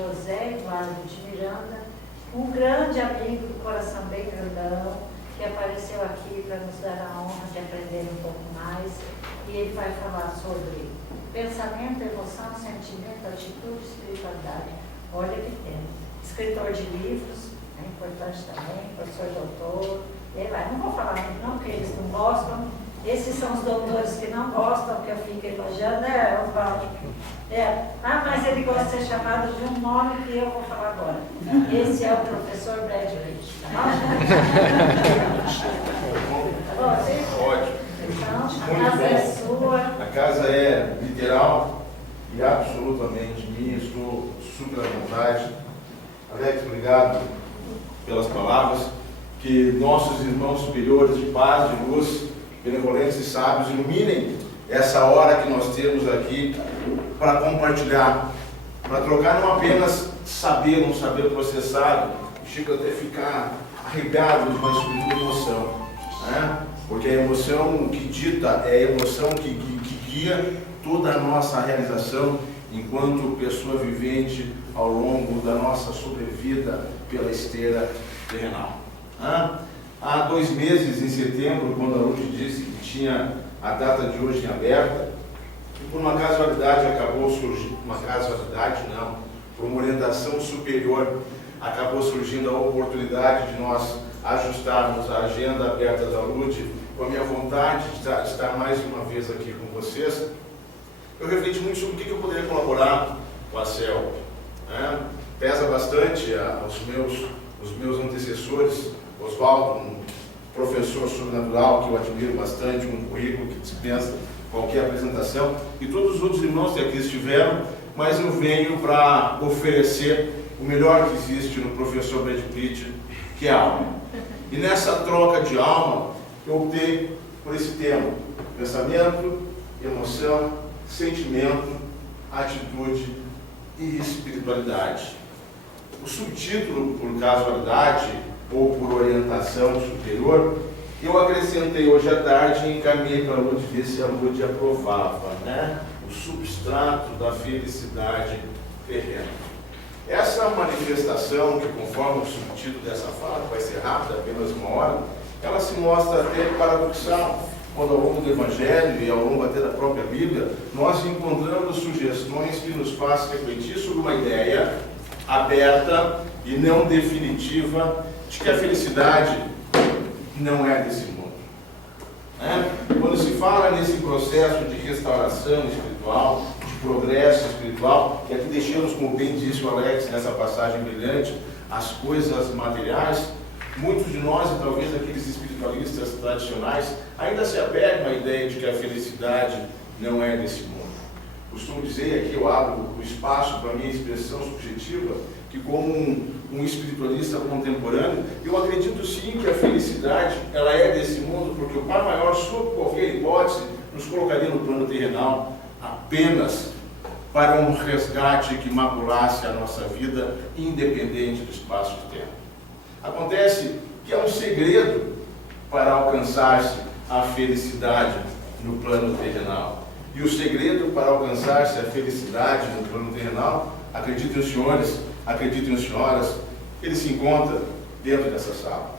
José Eduardo de Miranda, um grande amigo do coração bem grandão, que apareceu aqui para nos dar a honra de aprender um pouco mais, e ele vai falar sobre pensamento, emoção, sentimento, atitude e espiritualidade. Olha que tem. Escritor de livros, é importante também, professor doutor, e vai. Não vou falar muito não, porque eles não gostam. Esses são os doutores que não gostam, que eu fico elogiando, Oswaldo. Mas ele gosta de ser chamado de um nome que eu vou falar agora. Esse é o professor Brad Pitt. Ótimo. Então, a casa é sua. A casa é literal e absolutamente minha. Estou super à vontade. Alex, obrigado pelas palavras. Que nossos irmãos superiores de paz, de luz, benevolentes e sábios iluminem essa hora que nós temos aqui para compartilhar, para trocar não apenas saber, um saber processado, chega até ficar arrepiado, mas com emoção, né? Porque a emoção que dita é a emoção que guia toda a nossa realização enquanto pessoa vivente ao longo da nossa sobrevida pela esteira terrenal. Há 2 meses, em setembro, quando a Lute disse que tinha a data de hoje em aberta, e por uma casualidade acabou surgindo, por uma orientação superior, acabou surgindo a oportunidade de nós ajustarmos a agenda aberta da Lute, com a minha vontade de estar mais uma vez aqui com vocês. Eu refleti muito sobre o que eu poderia colaborar com a CELP. Pesa bastante os meus antecessores, Oswaldo, um professor sobrenatural que eu admiro bastante, um currículo que dispensa qualquer apresentação, e todos os outros irmãos que aqui estiveram, mas eu venho para oferecer o melhor que existe no professor Brad Pitt, que é a alma. E nessa troca de alma, eu optei por esse tema: pensamento, emoção, sentimento, atitude e espiritualidade. O subtítulo, por casualidade ou por orientação superior, eu acrescentei hoje à tarde e encaminhei para a Lute ver se a Lute aprovava, o substrato da felicidade terrena. Essa manifestação, que conforme o subtítulo dessa fala, que vai ser rápida, apenas 1 hora, ela se mostra até paradoxal, quando ao longo do Evangelho e ao longo até da própria Bíblia, nós encontramos sugestões que nos fazem refletir sobre uma ideia aberta e não definitiva de que a felicidade não é desse mundo. Quando se fala nesse processo de restauração espiritual, de progresso espiritual, e aqui deixamos, como bem disse o Alex nessa passagem brilhante, as coisas materiais, muitos de nós, e talvez aqueles espiritualistas tradicionais, ainda se apegam à ideia de que a felicidade não é desse mundo. Costumo dizer, aqui eu abro o espaço para a minha expressão subjetiva, que como um espiritualista contemporâneo, eu acredito sim que a felicidade ela é desse mundo, porque o Pai Maior, sob qualquer hipótese, nos colocaria no plano terrenal apenas para um resgate que maculasse a nossa vida, independente do espaço de tempo. Acontece que é um segredo para alcançar-se a felicidade no plano terrenal. E o segredo para alcançar-se a felicidade no plano terrenal, acreditem os senhores, acreditem as senhoras, ele se encontra dentro dessa sala.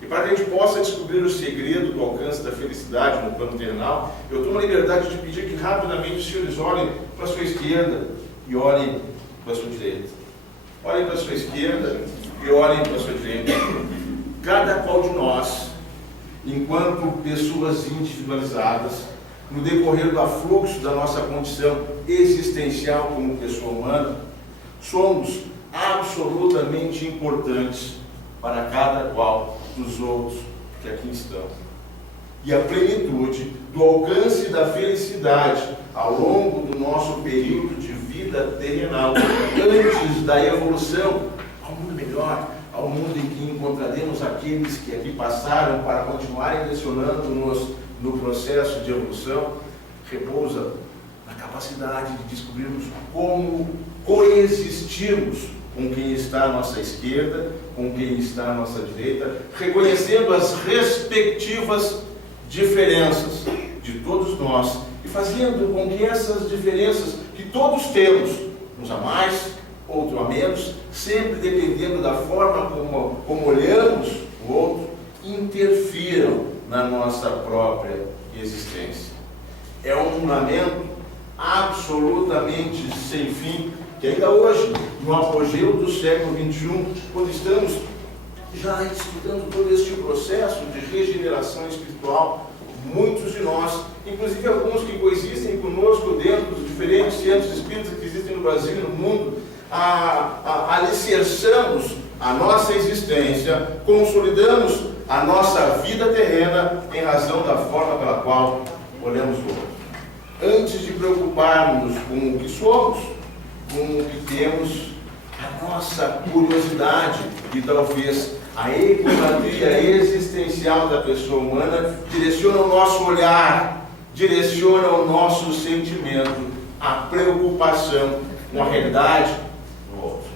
E para que a gente possa descobrir o segredo do alcance da felicidade no plano terrenal, eu tomo a liberdade de pedir que rapidamente os senhores olhem para a sua esquerda e olhem para a sua direita. Olhem para a sua esquerda e olhem para a sua direita. Cada qual de nós, enquanto pessoas individualizadas, no decorrer do afluxo da nossa condição existencial como pessoa humana, somos absolutamente importantes para cada qual dos outros que aqui estão. E a plenitude do alcance da felicidade ao longo do nosso período de vida terrenal, antes da evolução ao mundo melhor, ao mundo em que encontraremos aqueles que aqui passaram para continuarem lecionando-nos no processo de evolução, repousa na capacidade de descobrirmos como coexistirmos com quem está à nossa esquerda, com quem está à nossa direita, reconhecendo as respectivas diferenças de todos nós e fazendo com que essas diferenças que todos temos, uns a mais, outro a menos, sempre dependendo da forma como olhamos o outro, interfiram na nossa própria existência. É um lamento absolutamente sem fim, que ainda hoje, no apogeu do século XXI, quando estamos já estudando todo este processo de regeneração espiritual, muitos de nós, inclusive alguns que coexistem conosco dentro dos diferentes centros espíritas que existem no Brasil e no mundo, alicerçamos a nossa existência, consolidamos a nossa vida terrena em razão da forma pela qual olhamos o outro. Antes de preocuparmos com o que somos, com o que temos, a nossa curiosidade e talvez a egolatria existencial da pessoa humana direciona o nosso olhar, direciona o nosso sentimento, a preocupação com a realidade do outro.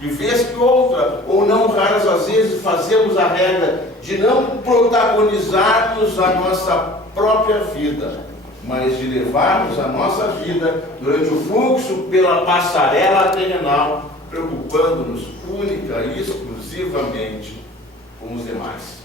E vez que outra, ou não raras às vezes, fazemos a regra de não protagonizarmos a nossa própria vida, mas de levarmos a nossa vida durante o fluxo pela passarela terrenal, preocupando-nos única e exclusivamente com os demais.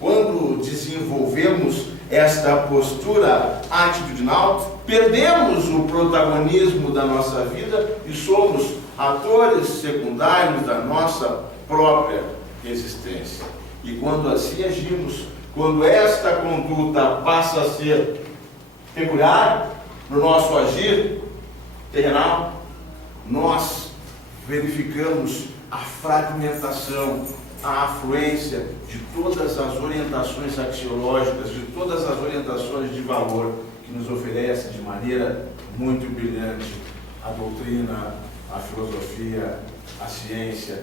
Quando desenvolvemos esta postura atitudinal, perdemos o protagonismo da nossa vida e somos atores secundários da nossa própria existência. E quando assim agimos, quando esta conduta passa a ser peculiar no nosso agir terrenal, nós verificamos a fragmentação, a afluência de todas as orientações axiológicas, de todas as orientações de valor que nos oferece de maneira muito brilhante a doutrina, a filosofia, a ciência,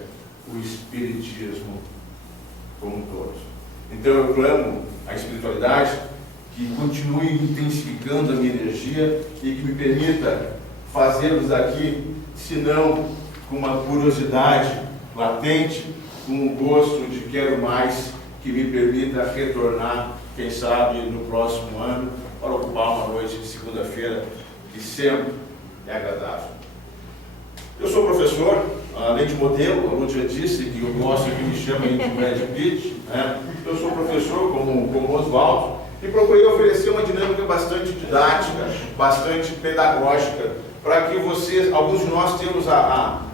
o espiritismo como um todo. Então eu clamo a espiritualidade que continue intensificando a minha energia e que me permita fazê-los aqui, se não com uma curiosidade latente, com um gosto de quero mais, que me permita retornar, quem sabe, no próximo ano, para ocupar uma noite de segunda-feira, que sempre é agradável. Eu sou professor, além de modelo, a Lúcia disse que eu gosto que me chamem de Brad Pitt, né? Eu sou professor como Oswaldo, e procurei oferecer uma dinâmica bastante didática, bastante pedagógica, para que vocês, alguns de nós temos a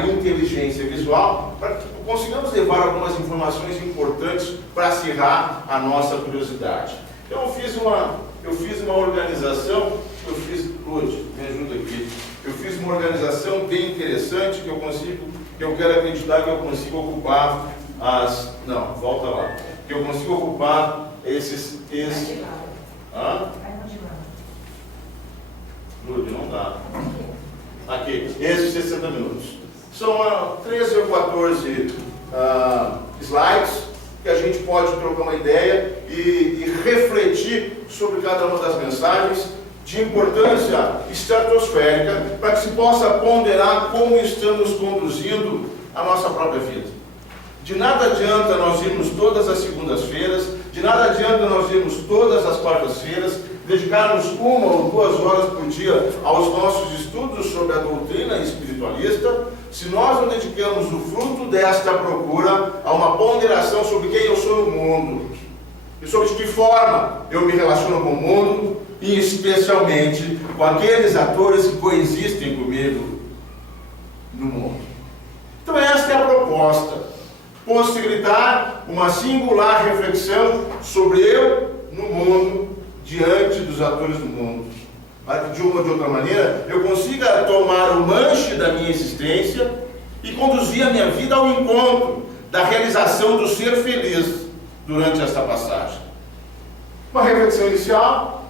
inteligência visual, para que consigamos levar algumas informações importantes para acirrar a nossa curiosidade. Então eu fiz uma organização, Lúcia, me ajuda aqui, eu fiz uma organização bem interessante que eu quero acreditar que eu consigo ocupar que eu consigo ocupar esses Lúcia, não dá. Aqui, esses 60 minutos. São 13 ou 14 slides que a gente pode trocar uma ideia e refletir sobre cada uma das mensagens de importância estratosférica para que se possa ponderar como estamos conduzindo a nossa própria vida. De nada adianta nós irmos todas as segundas-feiras, de nada adianta nós irmos todas as quartas-feiras, dedicarmos 1 ou 2 horas por dia aos nossos estudos sobre a doutrina espiritualista, se nós não dedicamos o fruto desta procura a uma ponderação sobre quem eu sou no mundo, e sobre de que forma eu me relaciono com o mundo, e especialmente com aqueles atores que coexistem comigo no mundo. Então esta é a proposta, possibilitar uma singular reflexão sobre eu no mundo, diante dos atores do mundo, para que de uma ou de outra maneira eu consiga tomar o manche da minha existência e conduzir a minha vida ao encontro da realização do ser feliz durante esta passagem. Uma reflexão inicial,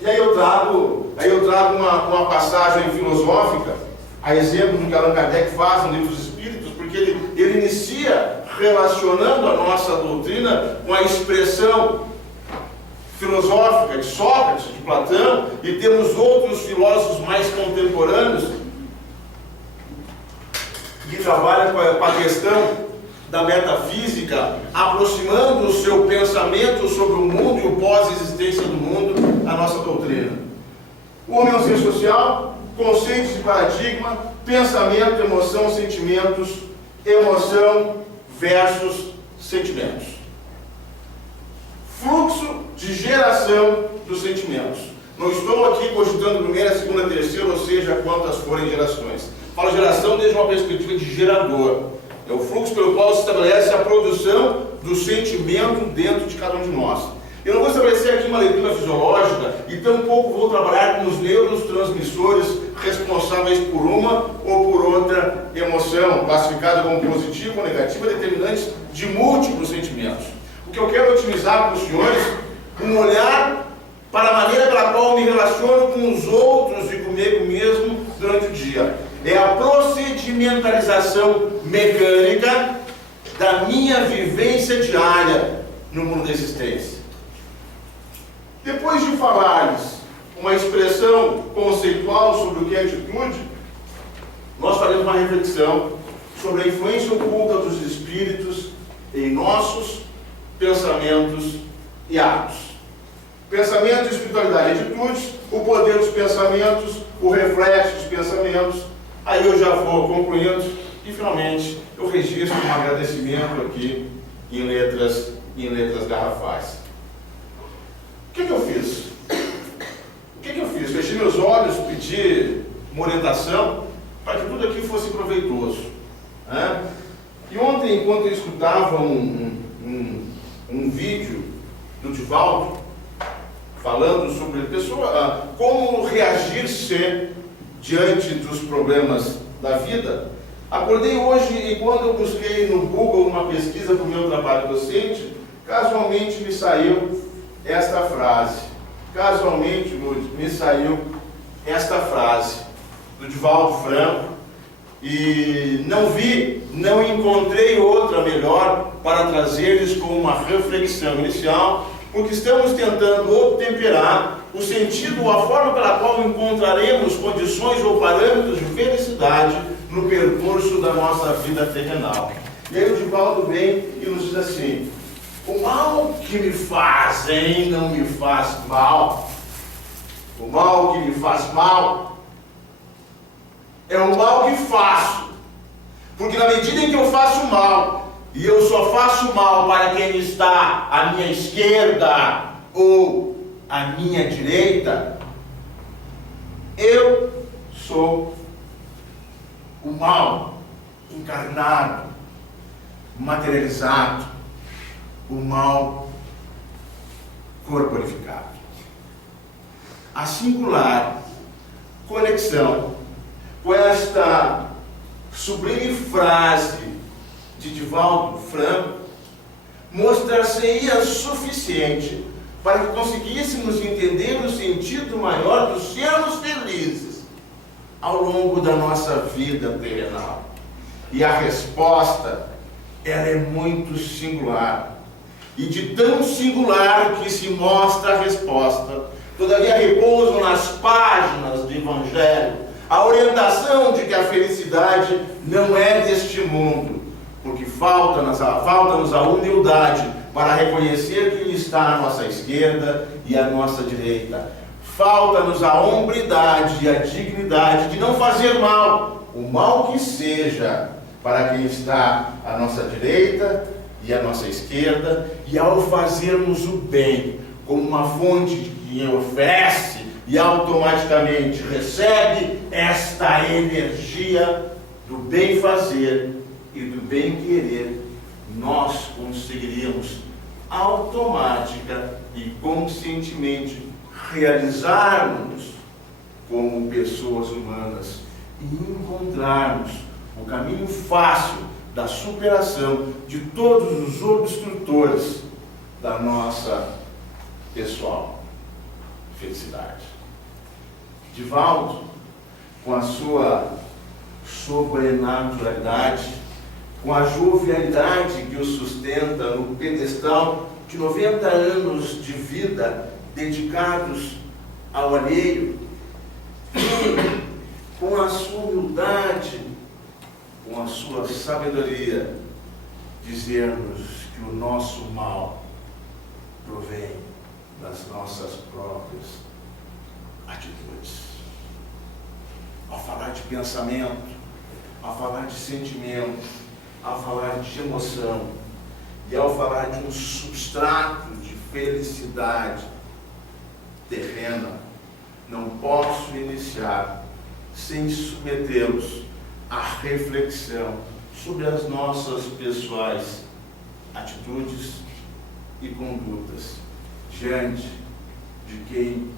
e aí eu trago uma passagem filosófica, a exemplo do que Allan Kardec faz no Livro dos Espíritos, porque ele inicia relacionando a nossa doutrina com a expressão filosófica de Sócrates, de Platão, e temos outros filósofos mais contemporâneos que trabalham com a questão da metafísica, aproximando o seu pensamento sobre o mundo e o pós-existência do mundo à nossa doutrina. O homem é um ser social, conceitos de paradigma, pensamento, emoção, sentimentos, emoção versus sentimentos. Fluxo de geração dos sentimentos. Não estou aqui cogitando primeira, segunda, terceira, ou seja, quantas forem gerações. Falo geração desde uma perspectiva de gerador. É o fluxo pelo qual se estabelece a produção do sentimento dentro de cada um de nós. Eu não vou estabelecer aqui uma leitura fisiológica e tampouco vou trabalhar com os neurotransmissores responsáveis por uma ou por outra emoção, classificada como positiva ou negativa, determinantes de múltiplos sentimentos. O que eu quero otimizar para os senhores, um olhar para a maneira pela qual eu me relaciono com os outros e comigo mesmo durante o dia. É a procedimentalização mecânica da minha vivência diária no mundo da existência. Depois de falar-lhes uma expressão conceitual sobre o que é atitude, nós faremos uma reflexão sobre a influência oculta dos espíritos em nossos pensamentos e atos. Pensamento, espiritualidade e atitudes, o poder dos pensamentos, o reflexo dos pensamentos. Aí eu já vou concluindo e finalmente eu registro um agradecimento aqui em letras garrafais. O que eu fiz? Fechei meus olhos, pedi uma orientação para que tudo aqui fosse proveitoso. Né? E ontem, enquanto eu escutava um vídeo do Divaldo, falando sobre como reagir-se diante dos problemas da vida, acordei hoje e quando eu busquei no Google uma pesquisa para o meu trabalho docente, casualmente me saiu esta frase. Do Divaldo Franco, e não encontrei outra melhor para trazer-lhes como uma reflexão inicial, porque estamos tentando obtemperar o sentido ou a forma pela qual encontraremos condições ou parâmetros de felicidade no percurso da nossa vida terrenal. E aí o Divaldo vem e nos diz assim: o mal que me fazem não me faz mal. O mal que me faz mal é o mal que faço. Porque na medida em que eu faço mal, e eu só faço mal para quem está à minha esquerda ou à minha direita, eu sou o mal encarnado, materializado, o mal corporificado. A singular conexão com esta sublime frase de Divaldo Franco mostrar-se-ia suficiente para que conseguíssemos entender o sentido maior dos sermos felizes ao longo da nossa vida terrenal. E a resposta, ela é muito singular. E de tão singular que se mostra a resposta, todavia repousam nas páginas do Evangelho a orientação de que a felicidade não é deste mundo, porque falta-nos a humildade para reconhecer quem está à nossa esquerda e à nossa direita. Falta-nos a hombridade e a dignidade de não fazer mal, o mal que seja, para quem está à nossa direita e à nossa esquerda, e ao fazermos o bem como uma fonte que oferece e automaticamente recebe esta energia do bem fazer e do bem querer, nós conseguiríamos automática e conscientemente realizarmos como pessoas humanas e encontrarmos o caminho fácil da superação de todos os obstrutores da nossa pessoal felicidade. Divaldo, com a sua sobrenaturalidade, com a jovialidade que o sustenta no pedestal de 90 anos de vida dedicados ao alheio, e com a sua humildade, com a sua sabedoria, dizer-nos que o nosso mal provém das nossas próprias atitudes. ao falar de pensamento, ao falar de sentimento, ao falar de emoção e ao falar de um substrato de felicidade terrena, não posso iniciar sem submetê-los à reflexão sobre as nossas pessoais atitudes e condutas diante de quem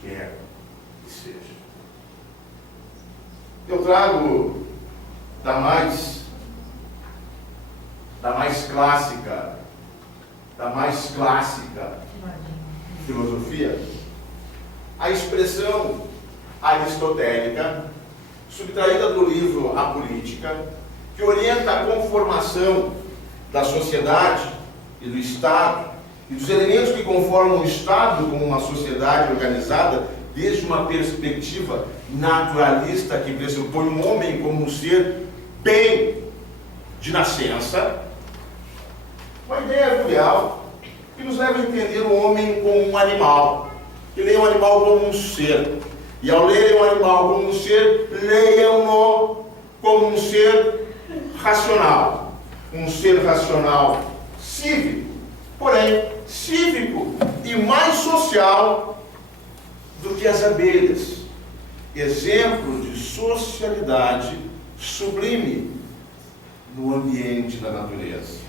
quer que seja. Eu trago da mais clássica filosofia a expressão aristotélica, subtraída do livro A Política, que orienta a conformação da sociedade e do Estado, e dos elementos que conformam o Estado como uma sociedade organizada, desde uma perspectiva naturalista que pressupõe o homem como um ser bem de nascença, uma ideia plural que nos leva a entender o homem como um animal, que leia o animal como um ser, e ao lerem o animal como um ser, leiam-no como um ser racional cívico, porém cívico e mais social do que as abelhas, exemplo de socialidade sublime no ambiente da natureza.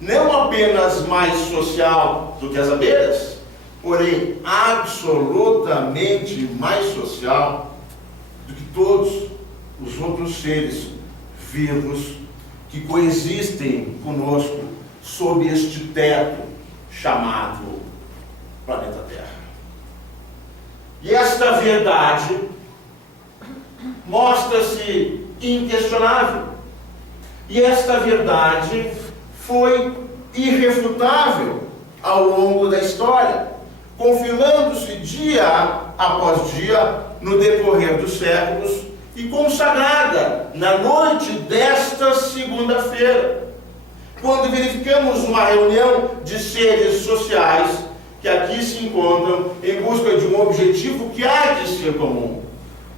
Não apenas mais social do que as abelhas, porém absolutamente mais social do que todos os outros seres vivos que coexistem conosco sob este teto chamado planeta Terra. E esta verdade mostra-se inquestionável. E esta verdade foi irrefutável ao longo da história, confirmando-se dia após dia no decorrer dos séculos e consagrada na noite desta segunda-feira, quando verificamos uma reunião de seres sociais que aqui se encontram em busca de um objetivo que há de ser comum: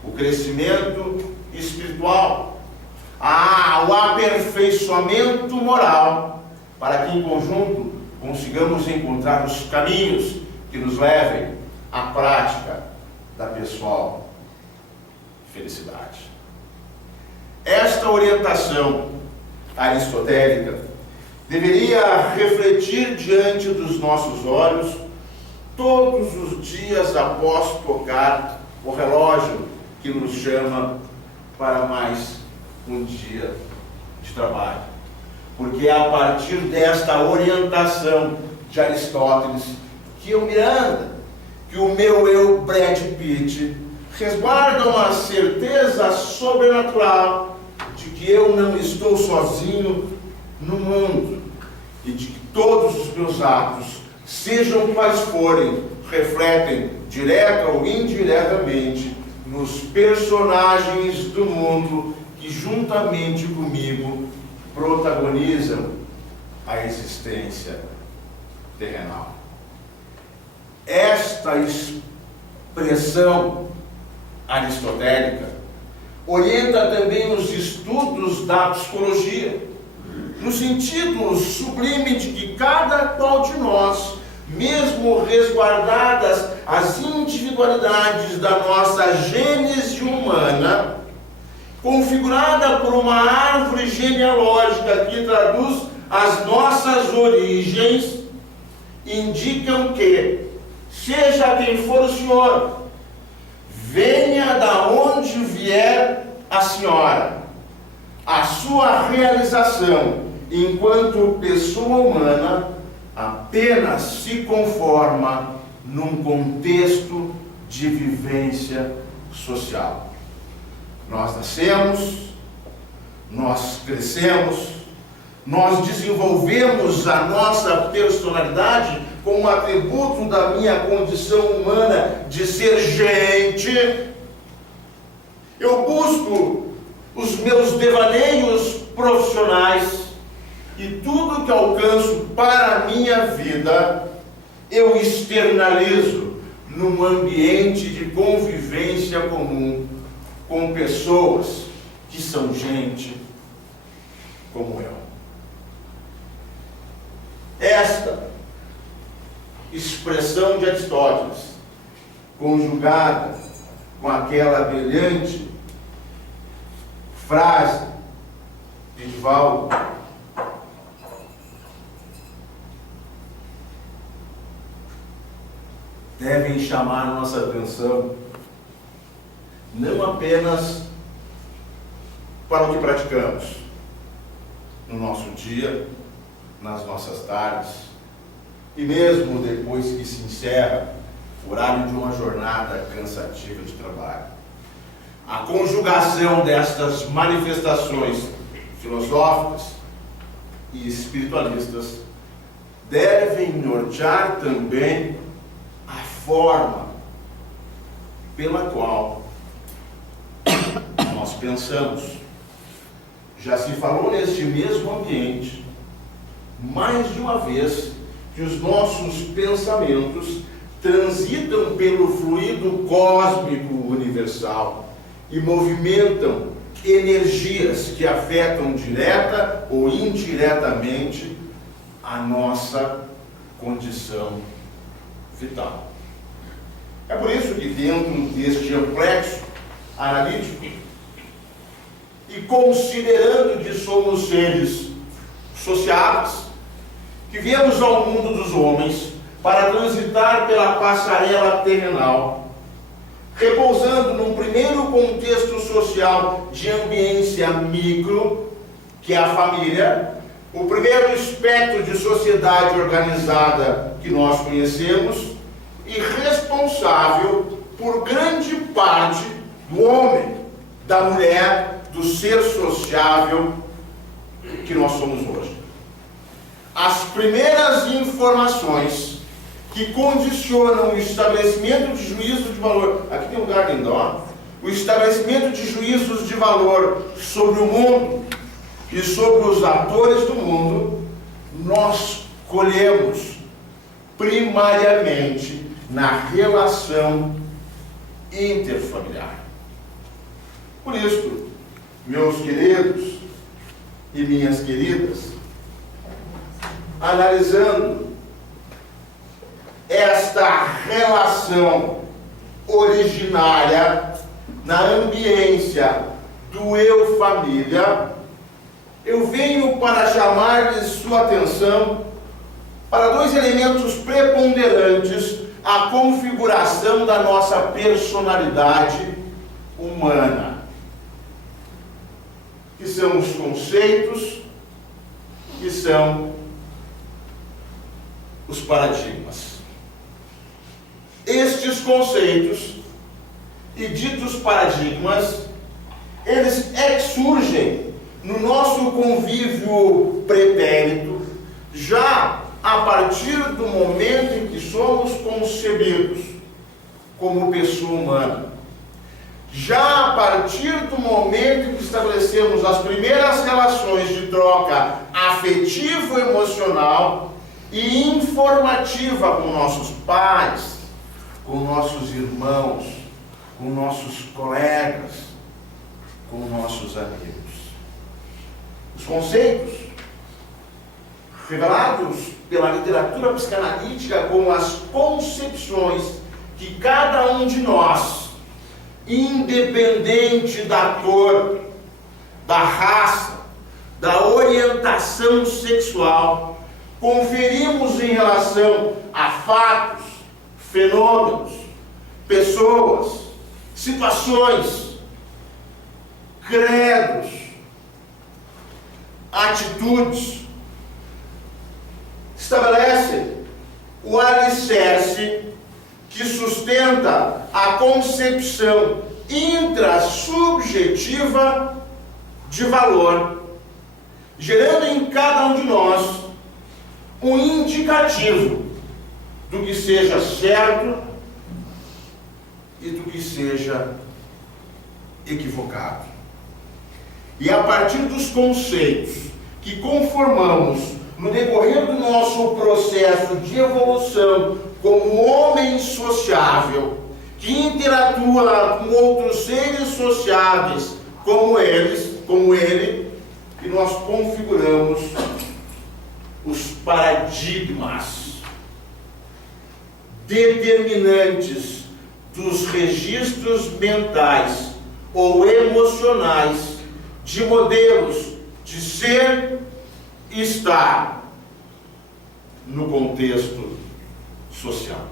o crescimento espiritual, o aperfeiçoamento moral, para que em conjunto consigamos encontrar os caminhos que nos levem à prática da pessoal felicidade. Esta orientação aristotélica deveria refletir diante dos nossos olhos todos os dias após tocar o relógio que nos chama para mais um dia de trabalho. Porque é a partir desta orientação de Aristóteles que o Miranda, que o meu eu Brad Pitt, resguardam a certeza sobrenatural de que eu não estou sozinho no mundo e de que todos os meus atos, sejam quais forem, refletem direta ou indiretamente nos personagens do mundo que juntamente comigo protagonizam a existência terrenal. Esta expressão aristotélica orienta também os estudos da psicologia, no sentido sublime de que cada qual de nós, mesmo resguardadas as individualidades da nossa gênese humana, configurada por uma árvore genealógica que traduz as nossas origens, indicam que, seja quem for o senhor, venha da onde vier a senhora, a sua realização enquanto pessoa humana apenas se conforma num contexto de vivência social. Nós nascemos, nós crescemos, nós desenvolvemos a nossa personalidade como atributo da minha condição humana de ser gente. Eu busco os meus devaneios profissionais e tudo que alcanço para a minha vida, eu externalizo num ambiente de convivência comum com pessoas que são gente como eu. Esta expressão de Aristóteles, conjugada com aquela brilhante frase de Divaldo, devem chamar nossa atenção não apenas para o que praticamos no nosso dia, nas nossas tardes, e mesmo depois que se encerra o horário de uma jornada cansativa de trabalho. A conjugação destas manifestações filosóficas e espiritualistas devem nortear também a forma pela qual nós pensamos. Já se falou neste mesmo ambiente mais de uma vez que os nossos pensamentos transitam pelo fluido cósmico universal e movimentam energias que afetam direta ou indiretamente a nossa condição vital. É por isso que, dentro deste amplexo analítico, e considerando que somos seres sociáveis, que viemos ao mundo dos homens para transitar pela passarela terrenal, repousando num primeiro contexto social de ambiência micro, que é a família, o primeiro espectro de sociedade organizada que nós conhecemos, e responsável por grande parte do homem, da mulher, do ser sociável que nós somos hoje. As primeiras informações que condicionam o estabelecimento de juízos de valor, aqui tem um lugar lindo, ó, o estabelecimento de juízos de valor sobre o mundo e sobre os atores do mundo, nós colhemos primariamente na relação interfamiliar. Por isso, meus queridos e minhas queridas, analisando esta relação originária na ambiência do eu-família, eu venho para chamar-lhes sua atenção para dois elementos preponderantes à configuração da nossa personalidade humana, que são os conceitos, que são os paradigmas. Estes conceitos e ditos paradigmas, eles surgem no nosso convívio pretérito, já a partir do momento em que somos concebidos como pessoa humana. Já a partir do momento em que estabelecemos as primeiras relações de troca afetivo-emocional e informativa com nossos pais, com nossos irmãos, com nossos colegas, com nossos amigos. Os conceitos, revelados pela literatura psicanalítica como as concepções que cada um de nós, independente da cor, da raça, da orientação sexual, conferimos em relação a fatos, fenômenos, pessoas, situações, credos, atitudes, estabelecem o alicerce que sustenta a concepção intrasubjetiva de valor, gerando em cada um de nós um indicativo do que seja certo e do que seja equivocado. E a partir dos conceitos que conformamos no decorrer do nosso processo de evolução como homem sociável que interatua com outros seres sociáveis como ele, que nós configuramos os paradigmas determinantes dos registros mentais ou emocionais de modelos de ser e estar no contexto social.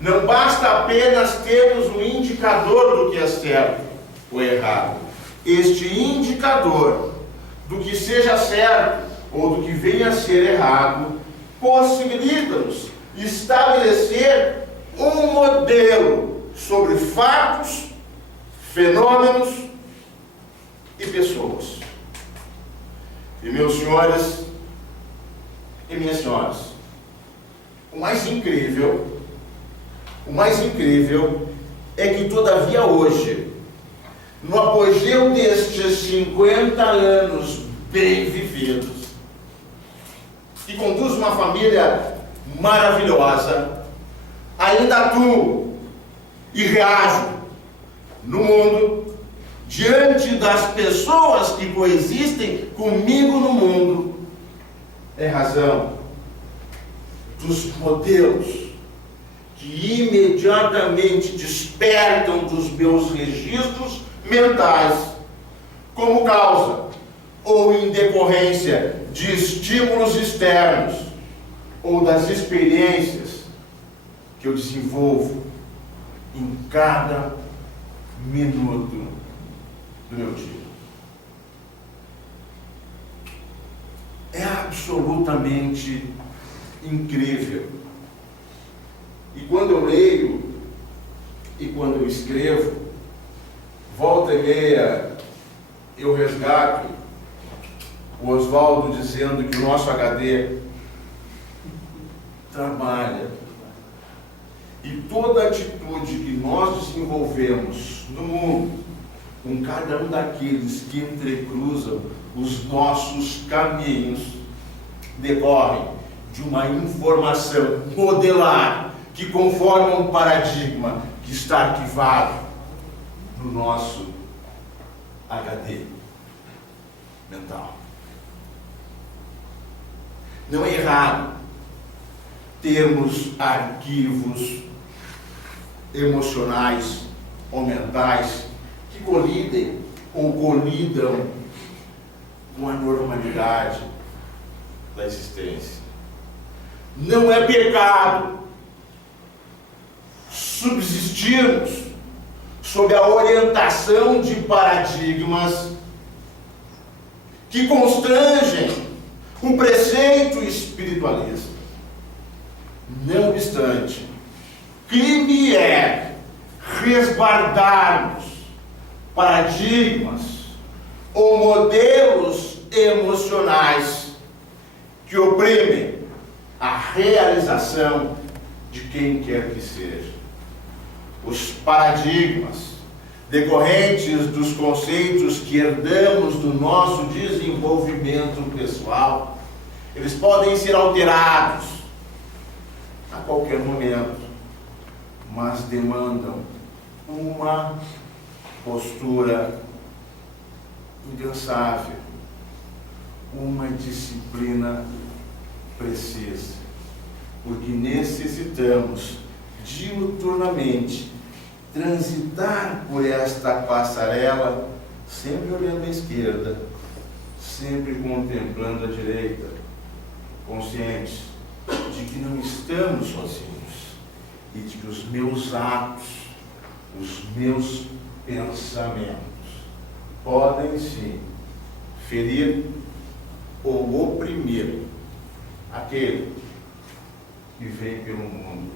Não basta apenas termos um indicador do que é certo ou errado. Este indicador do que seja certo ou do que venha a ser errado possibilita-nos estabelecer um modelo sobre fatos, fenômenos e pessoas. E meus senhores e minhas senhoras, o mais incrível é que todavia hoje, no apogeu destes 50 anos bem vividos, que conduz uma família maravilhosa, ainda atuo e reajo no mundo, diante das pessoas que coexistem comigo no mundo, é razão dos modelos que imediatamente despertam dos meus registros mentais como causa ou em decorrência de estímulos externos ou das experiências que eu desenvolvo em cada minuto do meu dia. É absolutamente incrível. E quando eu leio e quando eu escrevo, volta e meia eu resgato o Oswaldo dizendo que o nosso HD trabalha. E toda atitude que nós desenvolvemos no mundo, com cada um daqueles que entrecruzam os nossos caminhos, decorre de uma informação modelar que conforma um paradigma que está arquivado no nosso HD mental. Não é errado termos arquivos emocionais ou mentais que colidem ou colidam com a normalidade da existência. Não é pecado subsistirmos sob a orientação de paradigmas que constrangem um preceito espiritualista. Não obstante, crime é resguardarmos paradigmas ou modelos emocionais que oprimem a realização de quem quer que seja. Os paradigmas decorrentes dos conceitos que herdamos do nosso desenvolvimento pessoal, eles podem ser alterados a qualquer momento, mas demandam uma postura incansável, uma disciplina precisa, porque necessitamos diuturnamente transitar por esta passarela, sempre olhando à esquerda, sempre contemplando a direita, conscientes de que não estamos sozinhos e de que os meus atos, os meus pensamentos podem sim ferir ou oprimir aquele que vem pelo mundo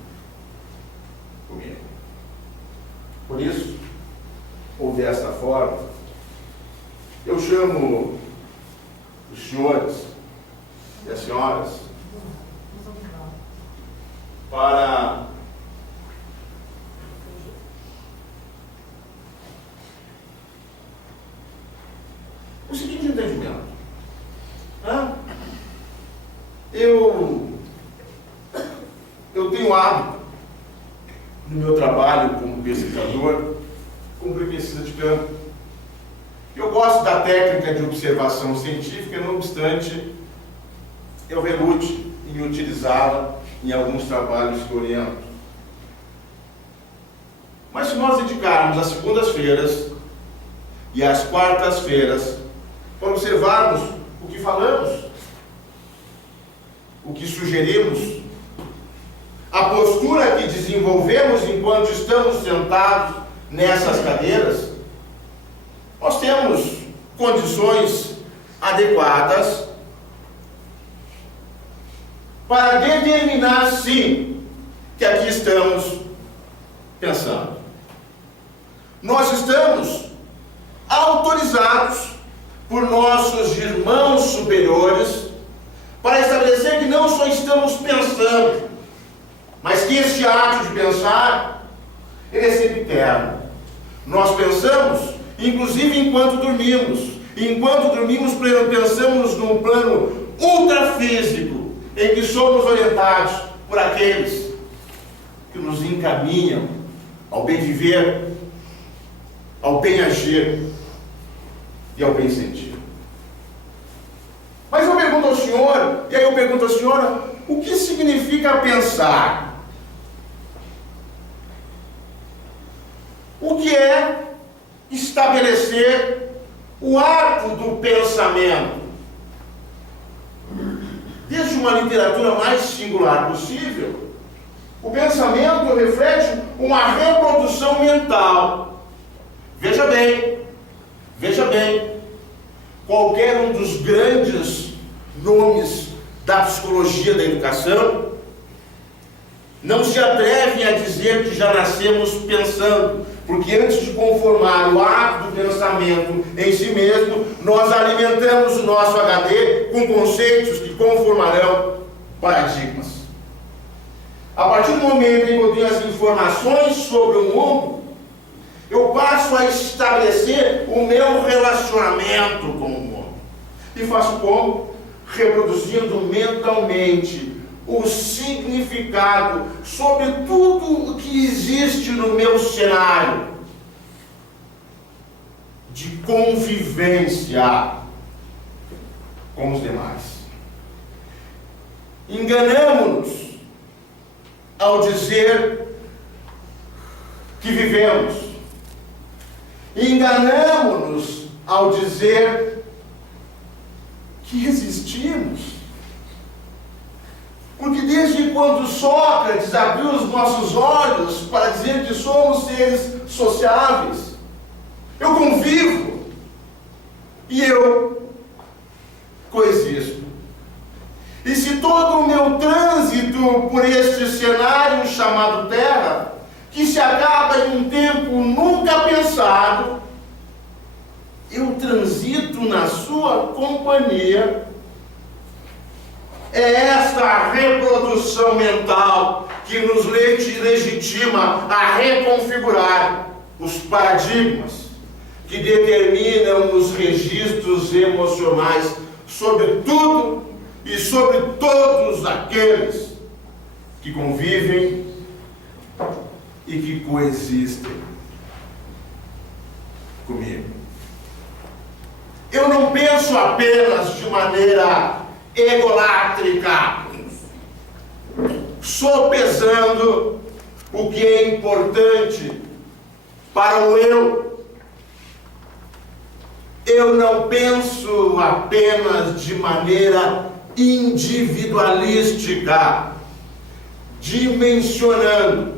comigo. Por isso, ou desta forma, eu chamo os senhores e as senhoras para o seguinte entendimento. Eu tenho hábito no meu trabalho como pesquisador, cumprir pesquisa de campo. Eu gosto da técnica de observação científica, não obstante, eu relute em utilizá-la em alguns trabalhos que oriento. Mas se nós dedicarmos as segundas-feiras e as quartas-feiras para observarmos o que falamos, o que sugerimos, a postura que desenvolvemos enquanto estamos sentados nessas cadeiras, nós temos condições adequadas para determinar, sim, que aqui estamos pensando. Nós estamos autorizados por nossos irmãos superiores para estabelecer que não só estamos pensando, mas que este ato de pensar, ele é sempre eterno. Nós pensamos, inclusive enquanto dormimos. Enquanto dormimos, pensamos num plano ultrafísico, em que somos orientados por aqueles que nos encaminham ao bem viver, ao bem agir e ao bem sentir. Mas eu pergunto ao senhor, e aí eu pergunto à senhora, o que significa pensar? O que é estabelecer o ato do pensamento? Desde uma literatura mais singular possível, o pensamento reflete uma reprodução mental. Veja bem, qualquer um dos grandes nomes da psicologia da educação não se atrevem a dizer que já nascemos pensando, porque antes de conformar o ato do pensamento em si mesmo, nós alimentamos o nosso HD com conceitos que conformarão paradigmas. A partir do momento em que eu tenho as informações sobre o mundo, eu passo a estabelecer o meu relacionamento com o mundo. E faço como? Reproduzindo mentalmente o significado sobre tudo o que existe no meu cenário de convivência com os demais. Enganamo-nos ao dizer que vivemos. Enganamo-nos ao dizer que existimos. Porque desde quando Sócrates abriu os nossos olhos para dizer que somos seres sociáveis, eu convivo e eu coexisto. E se todo o meu trânsito por este cenário chamado Terra, que se acaba em um tempo nunca pensado, eu transito na sua companhia, é esta reprodução mental que nos legitima a reconfigurar os paradigmas que determinam os registros emocionais sobre tudo e sobre todos aqueles que convivem e que coexistem comigo. Eu não penso apenas de maneira egolátrica, sopesando o que é importante para o eu. Eu não penso apenas de maneira individualística, dimensionando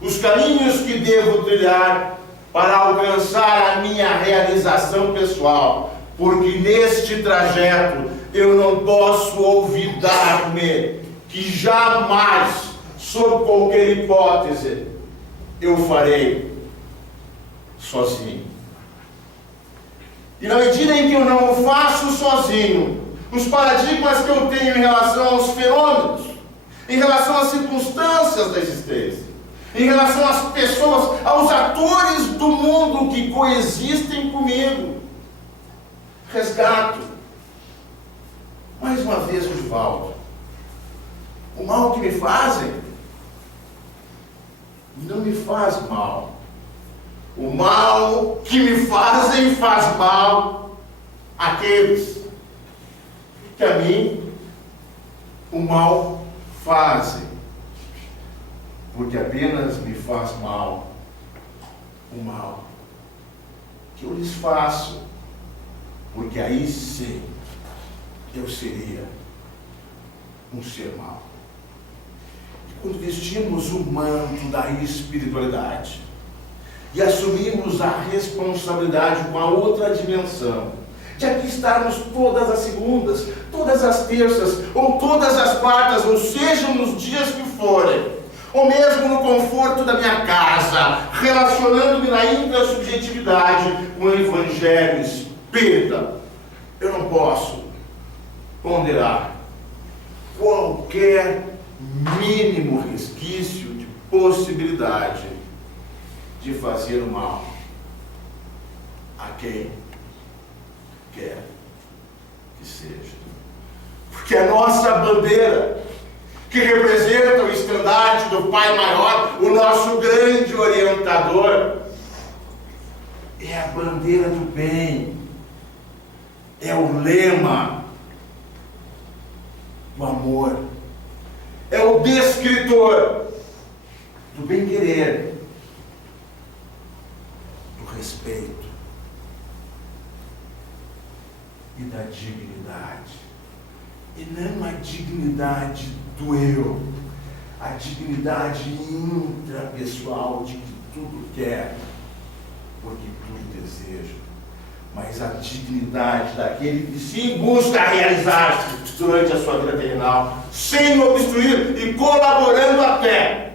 os caminhos que devo trilhar para alcançar a minha realização pessoal, porque neste trajeto eu não posso olvidar-me que jamais, sob qualquer hipótese, eu farei sozinho. E na medida em que eu não o faço sozinho, os paradigmas que eu tenho em relação aos fenômenos, em relação às circunstâncias da existência, em relação às pessoas, aos atores do mundo que coexistem comigo, resgato, mais uma vez, o Divaldo. O mal que me fazem não me faz mal. O mal que me fazem faz mal àqueles que a mim o mal fazem, porque apenas me faz mal o mal que eu lhes faço, porque aí sim eu seria um ser mau. E quando vestimos o manto da espiritualidade e assumimos a responsabilidade com a outra dimensão, de aqui estarmos todas as segundas, todas as terças, ou todas as quartas, ou seja, nos dias que forem, ou mesmo no conforto da minha casa, relacionando-me na intrasubjetividade com o Evangelho Espírita, eu não posso ponderar qualquer mínimo resquício de possibilidade de fazer o mal a quem quer que seja. Porque a nossa bandeira, que representa o estandarte do Pai Maior, o nosso grande orientador, é a bandeira do bem, é o lema do amor, é o descritor do bem-querer, do respeito e da dignidade. E não a dignidade do eu, a dignidade intrapessoal de que tudo quer, porque tudo deseja, mas a dignidade daquele que sim busca realizar-se durante a sua vida terrenal, sem obstruir e colaborando até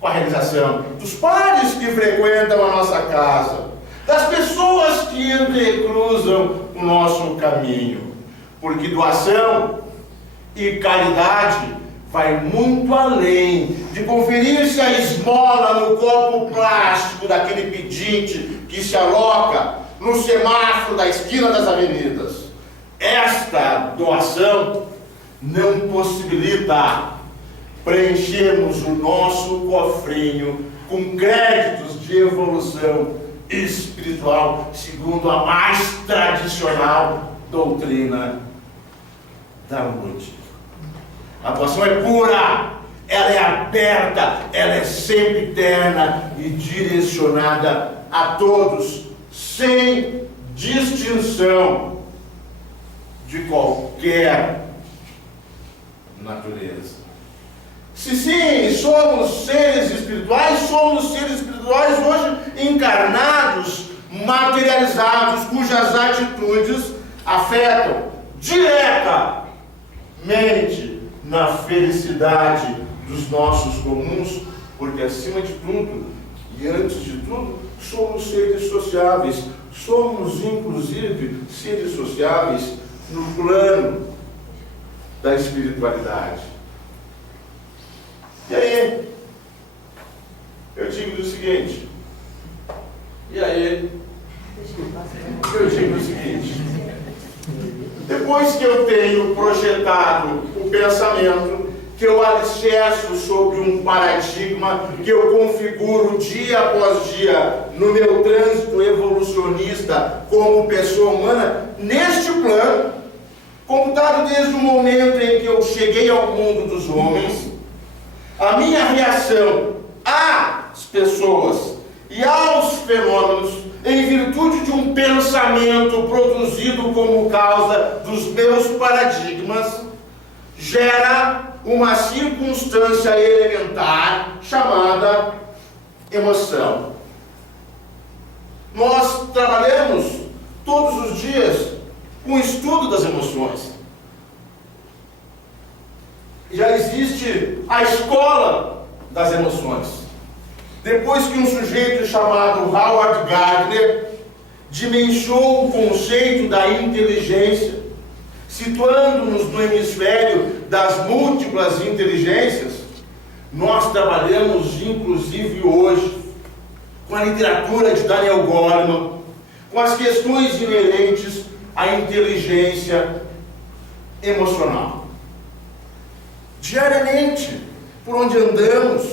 com a realização dos pares que frequentam a nossa casa, das pessoas que entrecruzam o nosso caminho, porque doação e caridade vai muito além de conferir-se a esmola no copo plástico daquele pedinte que se aloca no semáforo da esquina das avenidas. Esta doação não possibilita preenchermos o nosso cofrinho com créditos de evolução espiritual, segundo a mais tradicional doutrina da UNOD. A doação é pura, ela é aberta, ela é sempre terna e direcionada a todos, sem distinção de qualquer natureza. Se sim, somos seres espirituais hoje encarnados, materializados, cujas atitudes afetam diretamente na felicidade dos nossos comuns, porque acima de tudo e antes de tudo, somos seres sociáveis, somos inclusive seres sociáveis no plano da espiritualidade. E aí, eu digo o seguinte, depois que eu tenho projetado o pensamento, que eu alicerço sobre um paradigma, que eu configuro dia após dia no meu trânsito evolucionista como pessoa humana, neste plano, computado desde o momento em que eu cheguei ao mundo dos homens, a minha reação às pessoas e aos fenômenos, em virtude de um pensamento produzido como causa dos meus paradigmas, gera uma circunstância elementar chamada emoção. Nós trabalhamos todos os dias com o estudo das emoções. Já existe a escola das emoções. Depois que um sujeito chamado Howard Gardner dimensionou o conceito da inteligência, situando-nos no hemisfério das múltiplas inteligências, nós trabalhamos inclusive hoje com a literatura de Daniel Goleman, com as questões inerentes à inteligência emocional. Diariamente, por onde andamos,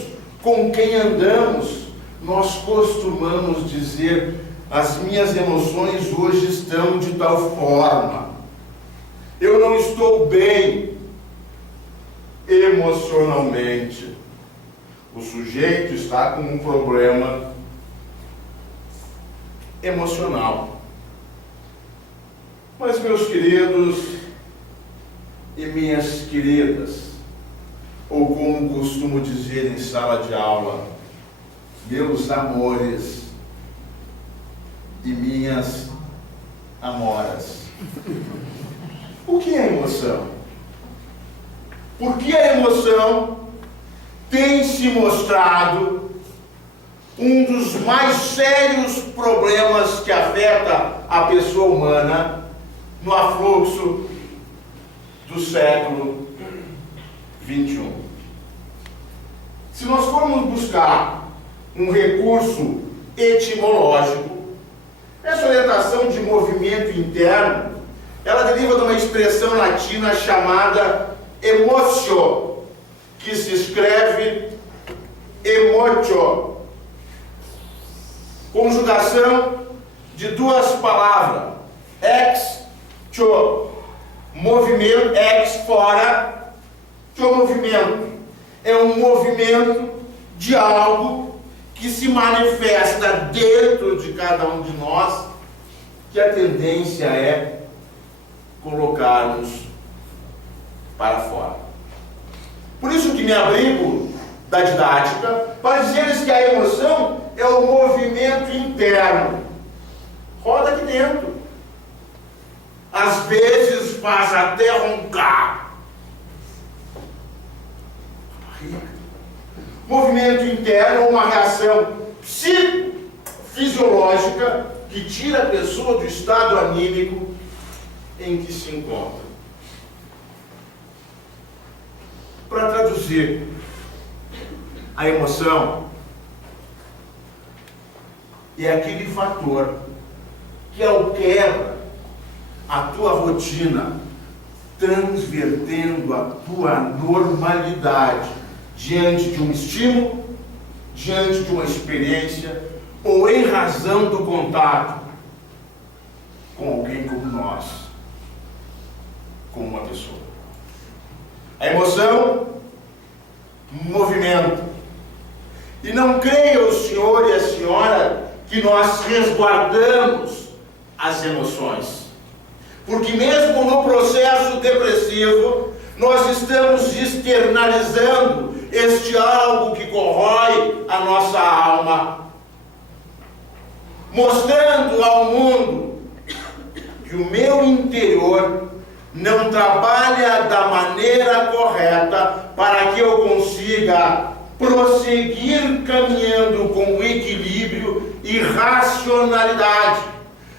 com quem andamos, nós costumamos dizer: as minhas emoções hoje estão de tal forma, eu não estou bem emocionalmente. O sujeito está com um problema emocional. Mas, meus queridos e minhas queridas, ou como costumo dizer em sala de aula, meus amores e minhas amoras, o que é emoção? Porque a emoção tem se mostrado um dos mais sérios problemas que afeta a pessoa humana no afluxo do século XXI. Se nós formos buscar um recurso etimológico, essa orientação de movimento interno, ela deriva de uma expressão latina chamada emotio, que se escreve emotio, conjugação de duas palavras, ex, cho, movimento, ex, fora, cho, movimento. É um movimento de algo que se manifesta dentro de cada um de nós, que a tendência é colocarmos para fora. Por isso que me abrigo da didática para dizer-lhes que a emoção é o movimento interno. Roda aqui dentro. Às vezes faz até roncar. Movimento interno é uma reação psicofisiológica que tira a pessoa do estado anímico em que se encontra. Para traduzir a emoção, é aquele fator que altera a tua rotina, transvertendo a tua normalidade diante de um estímulo, diante de uma experiência, ou em razão do contato com alguém como nós, com uma pessoa. A emoção, movimento. E não creia o senhor e a senhora que nós resguardamos as emoções. Porque mesmo no processo depressivo, nós estamos externalizando este algo que corrói a nossa alma, mostrando ao mundo que o meu interior não trabalha da maneira correta para que eu consiga prosseguir caminhando com o equilíbrio e racionalidade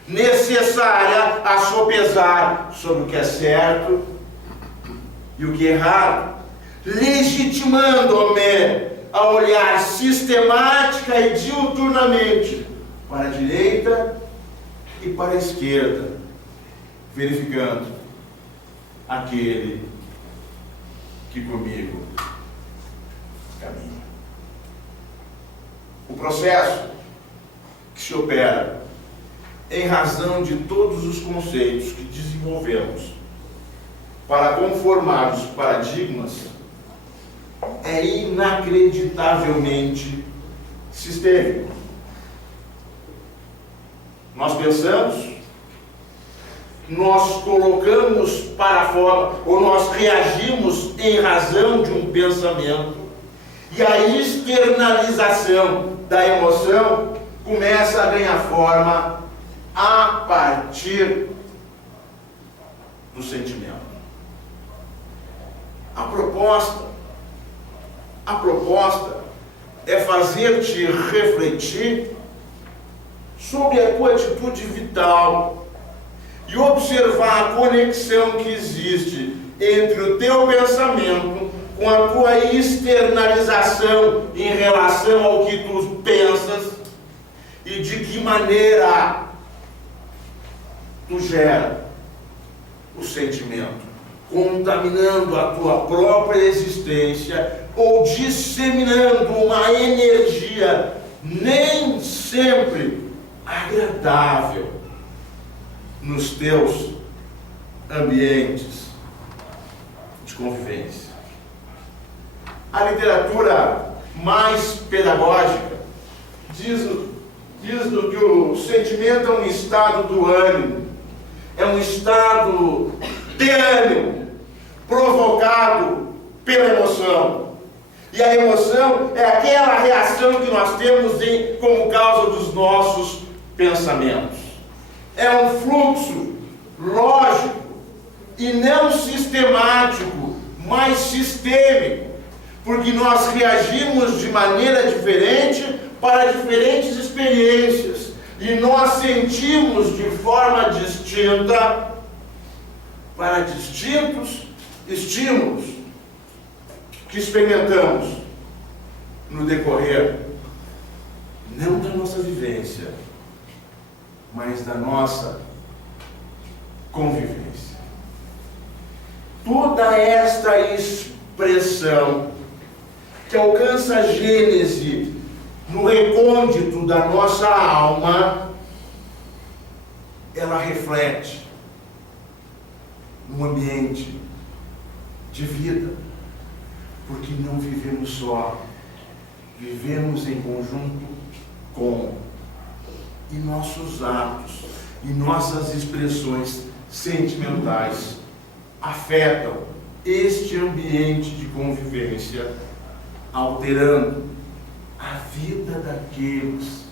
necessária a sopesar sobre o que é certo e o que é errado, legitimando-me a olhar sistemática e diuturnamente para a direita e para a esquerda, verificando aquele que comigo caminha. O processo que se opera em razão de todos os conceitos que desenvolvemos para conformar os paradigmas é inacreditavelmente sistêmico. Nós pensamos, nós colocamos para fora, ou nós reagimos em razão de um pensamento, e a externalização da emoção começa a ganhar forma a partir do sentimento. A proposta é fazer-te refletir sobre a tua atitude vital e observar a conexão que existe entre o teu pensamento com a tua externalização em relação ao que tu pensas e de que maneira tu gera o sentimento contaminando a tua própria existência ou disseminando uma energia nem sempre agradável nos teus ambientes de convivência. A literatura mais pedagógica diz-nos que o sentimento é um estado do ânimo, é um estado de ânimo provocado pela emoção. E a emoção é aquela reação que nós temos como causa dos nossos pensamentos. É um fluxo lógico e não sistemático, mas sistêmico, porque nós reagimos de maneira diferente para diferentes experiências e nós sentimos de forma distinta para distintos estímulos que experimentamos no decorrer não da nossa vivência, mas da nossa convivência. Toda esta expressão que alcança a gênese no recôndito da nossa alma, ela reflete no ambiente de vida, porque não vivemos só, vivemos em conjunto com, e nossos atos e nossas expressões sentimentais afetam este ambiente de convivência, alterando a vida daqueles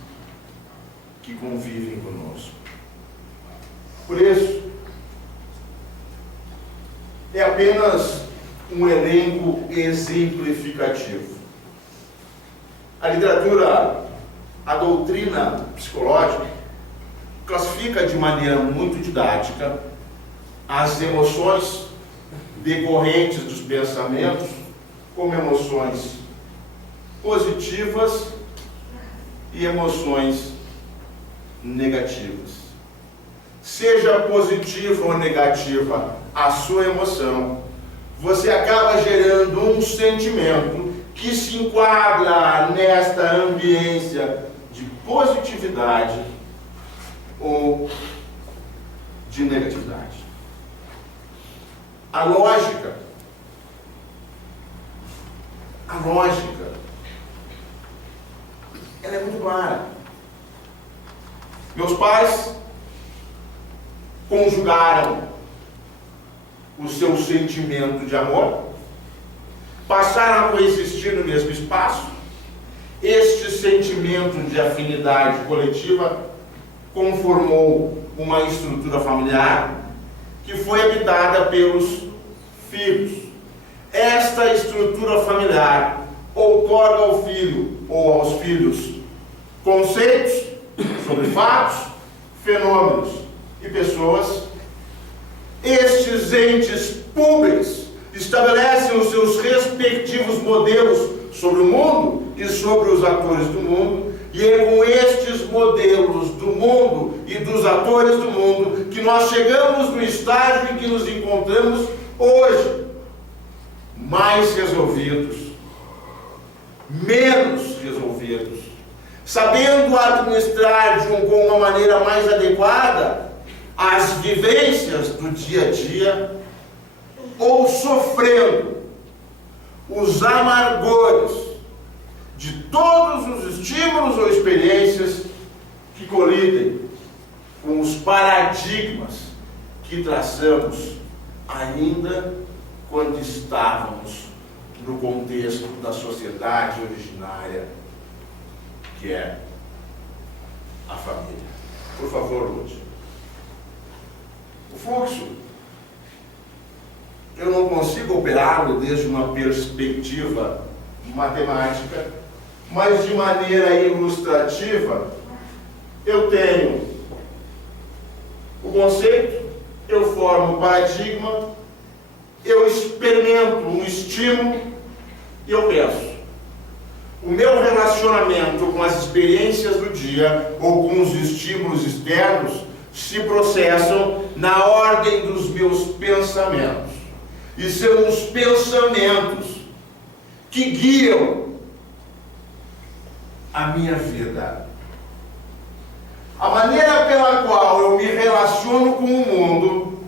que convivem conosco. Por isso, é apenas um elenco exemplificativo. A literatura, a doutrina psicológica, classifica de maneira muito didática as emoções decorrentes dos pensamentos como emoções positivas e emoções negativas. Seja positiva ou negativa a sua emoção, você acaba gerando um sentimento que se enquadra nesta ambiência de positividade ou de negatividade. A lógica, ela é muito clara. Meus pais conjugaram o seu sentimento de amor, passaram a coexistir no mesmo espaço. Este sentimento de afinidade coletiva conformou uma estrutura familiar que foi habitada pelos filhos. Esta estrutura familiar outorga ao filho ou aos filhos conceitos sobre fatos, fenômenos e pessoas. Estes entes públicos estabelecem os seus respectivos modelos sobre o mundo e sobre os atores do mundo, e é com estes modelos do mundo e dos atores do mundo que nós chegamos no estágio em que nos encontramos hoje, mais resolvidos, menos resolvidos, sabendo administrar com uma maneira mais adequada as vivências do dia a dia, ou sofrendo os amargores de todos os estímulos ou experiências que colidem com os paradigmas que traçamos ainda quando estávamos no contexto da sociedade originária, que é a família. Por favor, Lúcia. O fluxo, eu não consigo operá-lo desde uma perspectiva matemática, mas de maneira ilustrativa, eu tenho o conceito, eu formo o paradigma, eu experimento um estímulo e eu penso. O meu relacionamento com as experiências do dia ou com os estímulos externos se processam na ordem dos meus pensamentos. e são os pensamentos que guiam a minha vida. A maneira pela qual eu me relaciono com o mundo,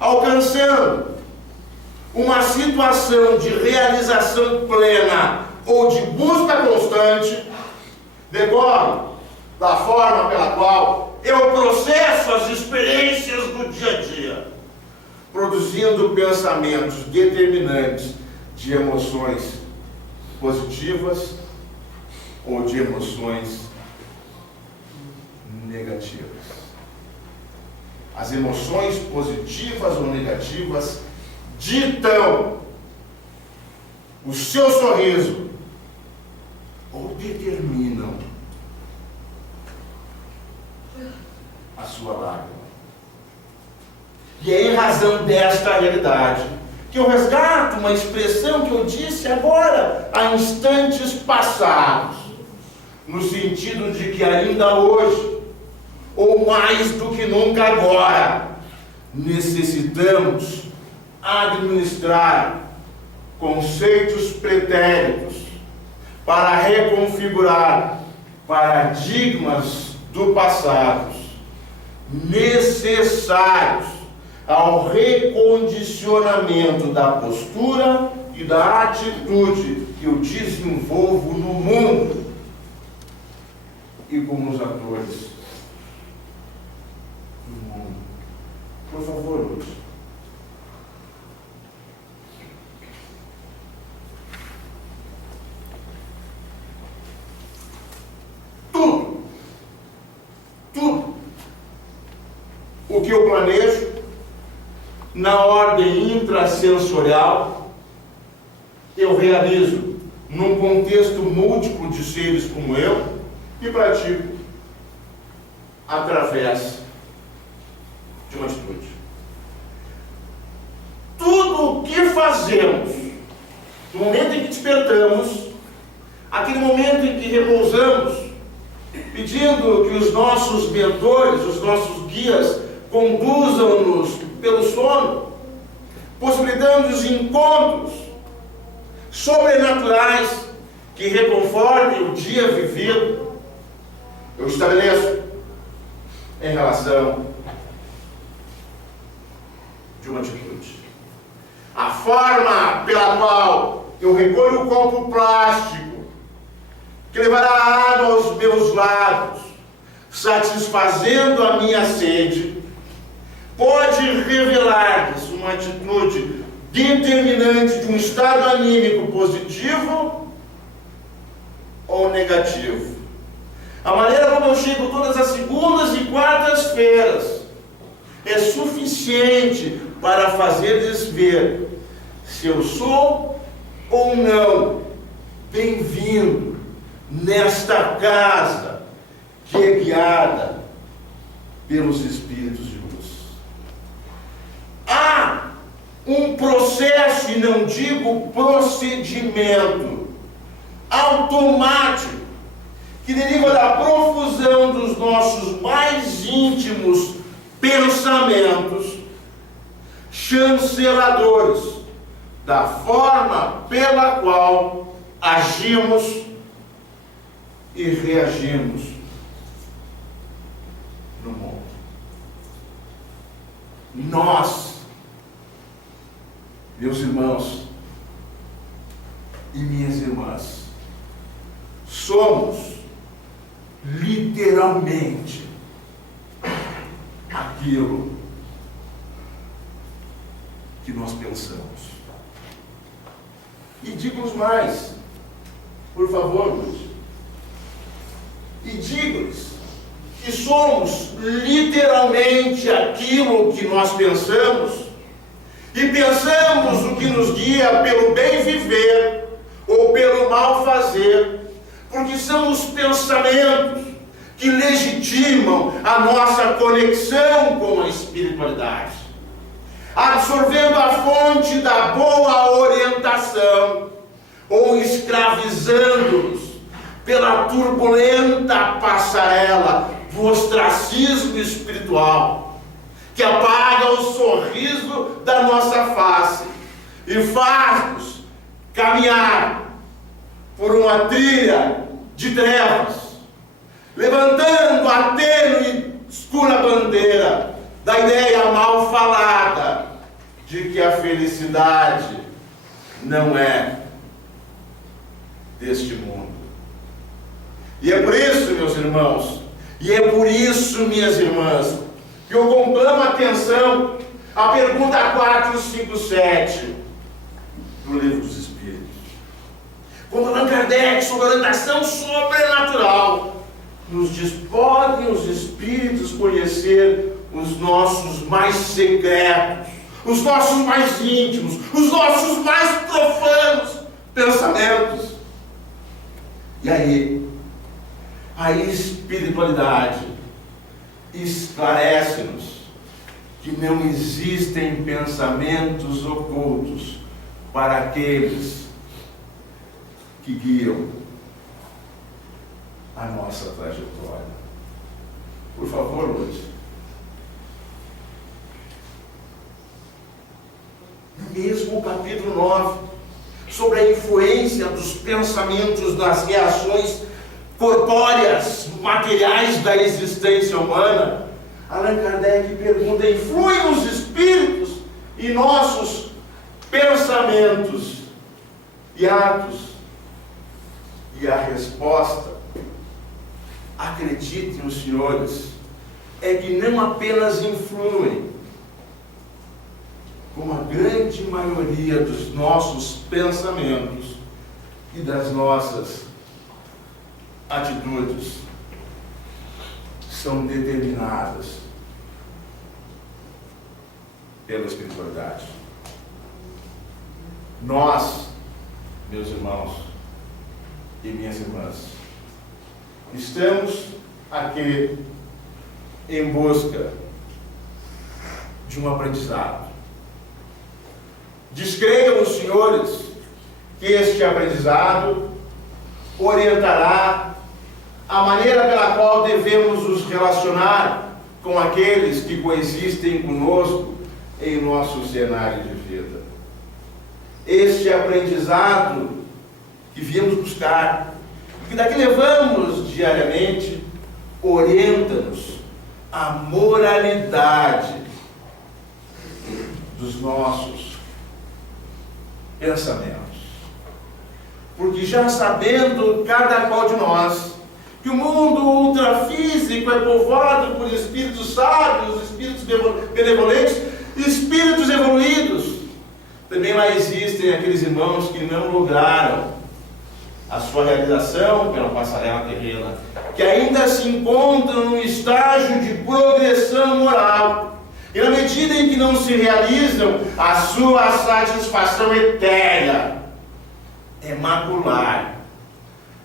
alcançando uma situação de realização plena ou de busca constante, decorre da forma pela qual eu processo as experiências do dia a dia, produzindo pensamentos determinantes de emoções positivas ou de emoções negativas. As emoções positivas ou negativas ditam o seu sorriso ou determinam a sua lágrima. E é em razão desta realidade que eu resgato uma expressão que eu disse agora, há instantes passados, no sentido de que ainda hoje, ou mais do que nunca agora, necessitamos administrar conceitos pretéritos para reconfigurar paradigmas do passado, necessários ao recondicionamento da postura e da atitude que eu desenvolvo no mundo e com os atores do mundo. Por favor, Luz. Tudo o que eu planejo na ordem intrasensorial, eu realizo num contexto múltiplo de seres como eu e pratico através de uma atitude. Tudo o que fazemos no momento em que despertamos, aquele momento em que repousamos, pedindo que os nossos mentores, os nossos guias, conduzam-nos pelo sono, possibilitando-nos encontros sobrenaturais que reconfortem o dia vivido, eu estabeleço em relação de uma atitude. A forma pela qual eu recolho o copo plástico que levará água aos meus lábios, satisfazendo a minha sede, pode revelar-nos uma atitude determinante de um estado anímico positivo ou negativo. A maneira como eu chego todas as segundas e quartas-feiras é suficiente para fazer-lhes ver se eu sou ou não bem-vindo nesta casa que é guiada pelos Espíritos de luz. Há um processo, e não digo procedimento, automático, que deriva da profusão dos nossos mais íntimos pensamentos chanceladores da forma pela qual agimos e reagimos no mundo. Nós, meus irmãos e minhas irmãs, somos literalmente aquilo que nós pensamos. E digo-nos mais, por favor, Luz. E digo-lhes que somos literalmente aquilo que nós pensamos, e pensamos o que nos guia pelo bem viver ou pelo mal fazer, porque são os pensamentos que legitimam a nossa conexão com a espiritualidade, absorvendo a fonte da boa orientação ou escravizando-nos pela turbulenta passarela do ostracismo espiritual, que apaga o sorriso da nossa face e faz-nos caminhar por uma trilha de trevas, levantando a tênue e escura bandeira da ideia mal falada de que a felicidade não é deste mundo. E é por isso, meus irmãos, e é por isso, minhas irmãs, que eu conclamo a atenção à pergunta 457 do Livro dos Espíritos. Quando Allan Kardec, sob orientação sobrenatural, nos diz: podem os Espíritos conhecer os nossos mais secretos, os nossos mais íntimos, os nossos mais profanos pensamentos. E aí, a espiritualidade esclarece-nos que não existem pensamentos ocultos para aqueles que guiam a nossa trajetória. Por favor, Lúcia. Mesmo o capítulo 9, sobre a influência dos pensamentos nas reações corpóreas, materiais da existência humana, Allan Kardec pergunta: influem os espíritos em nossos pensamentos e atos? E a resposta, acreditem os senhores, é que não apenas influem, como a grande maioria dos nossos pensamentos e das nossas atitudes são determinadas pela espiritualidade. Nós, meus irmãos e minhas irmãs, estamos aqui em busca de um aprendizado. Descreiam os senhores que este aprendizado orientará a maneira pela qual devemos nos relacionar com aqueles que coexistem conosco em nosso cenário de vida. Este aprendizado que viemos buscar, que daqui levamos diariamente, orienta-nos a moralidade dos nossos pensamentos. Porque já sabendo cada qual de nós que o mundo ultrafísico é povoado por espíritos sábios, espíritos benevolentes, espíritos evoluídos, também lá existem aqueles irmãos que não lograram a sua realização pela passarela terrena, que ainda se encontram no estágio de progressão moral. E na medida em que não se realizam, a sua satisfação etérea é macular